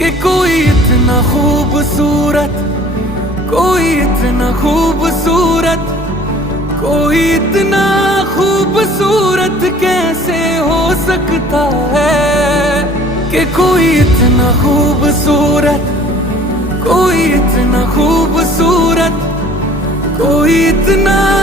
कि कोई इतना खूबसूरत, कोई इतना खूबसूरत, कोई इतना खूबसूरत कैसे हो सकता है। कि कोई इतना खूबसूरत, कोई इतना खूबसूरत, कोई इतना